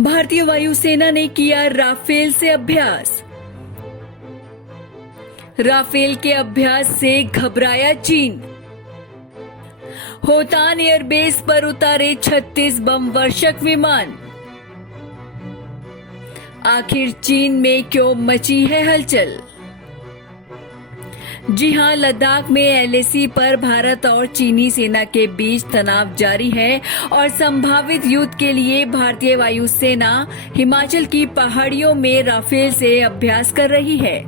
भारतीय वायुसेना ने किया राफेल से अभ्यास। राफेल के अभ्यास से घबराया चीन। होतान एयरबेस पर उतारे 36 बम वर्षक विमान। आखिर चीन में क्यों मची है हलचल? जी हां, लद्दाख में एलएसी पर भारत और चीनी सेना के बीच तनाव जारी है और संभावित युद्ध के लिए भारतीय वायुसेना हिमाचल की पहाड़ियों में राफेल से अभ्यास कर रही है,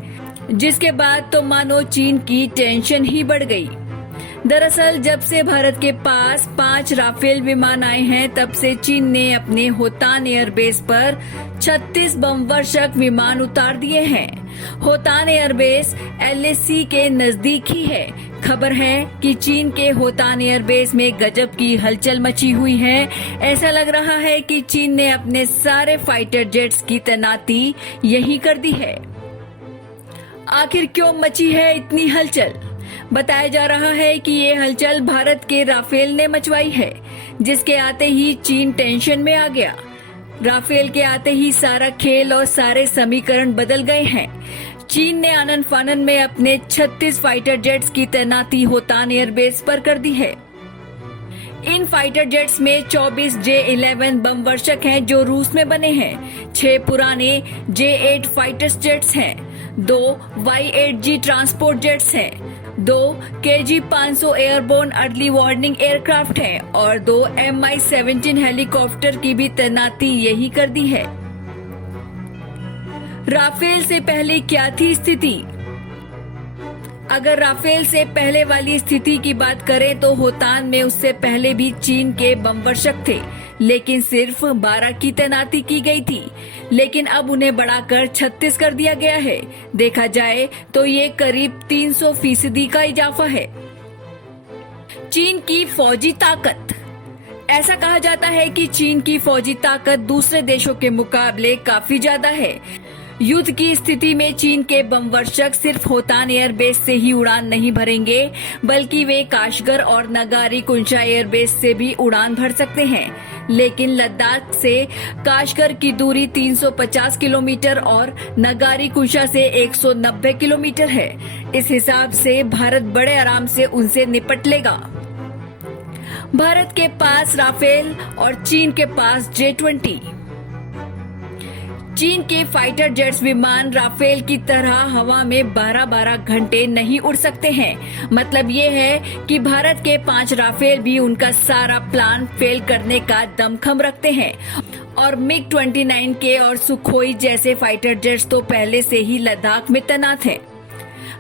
जिसके बाद तो मानो चीन की टेंशन ही बढ़ गई। दरअसल जब से भारत के पास 5 राफेल विमान आए हैं, तब से चीन ने अपने होतान एयरबेस पर 36 बम वर्षक विमान उतार दिए हैं। होतान एयरबेस एलएसी के नजदीक ही है। खबर है कि चीन के होतान एयरबेस में गजब की हलचल मची हुई है। ऐसा लग रहा है कि चीन ने अपने सारे फाइटर जेट्स की तैनाती यहीं कर दी है। आखिर क्यों मची है इतनी हलचल? बताया जा रहा है कि ये हलचल भारत के राफेल ने मचवाई है, जिसके आते ही चीन टेंशन में आ गया। राफेल के आते ही सारा खेल और सारे समीकरण बदल गए हैं। चीन ने आनन फानन में अपने 36 फाइटर जेट्स की तैनाती होतान एयरबेस पर कर दी है। इन फाइटर जेट्स में 24 J-11 बम वर्षक हैं जो रूस में बने हैं, 6 पुराने J-8 फाइटर जेट्स हैं, 2 Y-8G ट्रांसपोर्ट जेट्स हैं, 2 KG-500 airborne early warning aircraft हैं और 2 Mi-17 हेलीकॉप्टर की भी तैनाती यही कर दी है। राफेल से पहले क्या थी स्थिति? अगर राफेल से पहले वाली स्थिति की बात करें तो होतान में उससे पहले भी चीन के बम वर्षक थे, लेकिन सिर्फ 12 की तैनाती की गई थी। लेकिन अब उन्हें बढ़ाकर 36 कर दिया गया है। देखा जाए तो ये करीब 300% का इजाफा है। चीन की फौजी ताकत। ऐसा कहा जाता है कि चीन की फौजी ताकत दूसरे देशों के मुकाबले काफी ज्यादा है। युद्ध की स्थिति में चीन के बम वर्षक सिर्फ होतान एयरबेस से ही उड़ान नहीं भरेंगे, बल्कि वे काशगर और नगारी कुंशा एयरबेस से भी उड़ान भर सकते हैं। लेकिन लद्दाख से काशगर की दूरी 350 किलोमीटर और नगारी कुंशा से 190 किलोमीटर है। इस हिसाब से भारत बड़े आराम से उनसे निपट लेगा। भारत के पास राफेल और चीन के पास J-20। चीन के फाइटर जेट्स विमान राफेल की तरह हवा में 12-12 घंटे नहीं उड़ सकते हैं। मतलब ये है कि भारत के 5 राफेल भी उनका सारा प्लान फेल करने का दमखम रखते हैं। और MiG-29 के और सुखोई जैसे फाइटर जेट्स तो पहले से ही लद्दाख में तैनात हैं।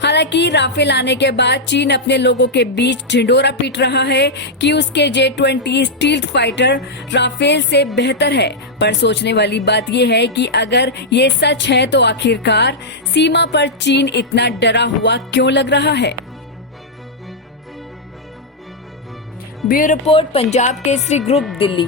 हालांकि राफेल आने के बाद चीन अपने लोगों के बीच ढिंडोरा पीट रहा है कि उसके J-20 स्टील्थ फाइटर राफेल से बेहतर है। पर सोचने वाली बात यह है कि अगर ये सच है तो आखिरकार सीमा पर चीन इतना डरा हुआ क्यों लग रहा है? Bureau report, Punjab Kesari group, Delhi.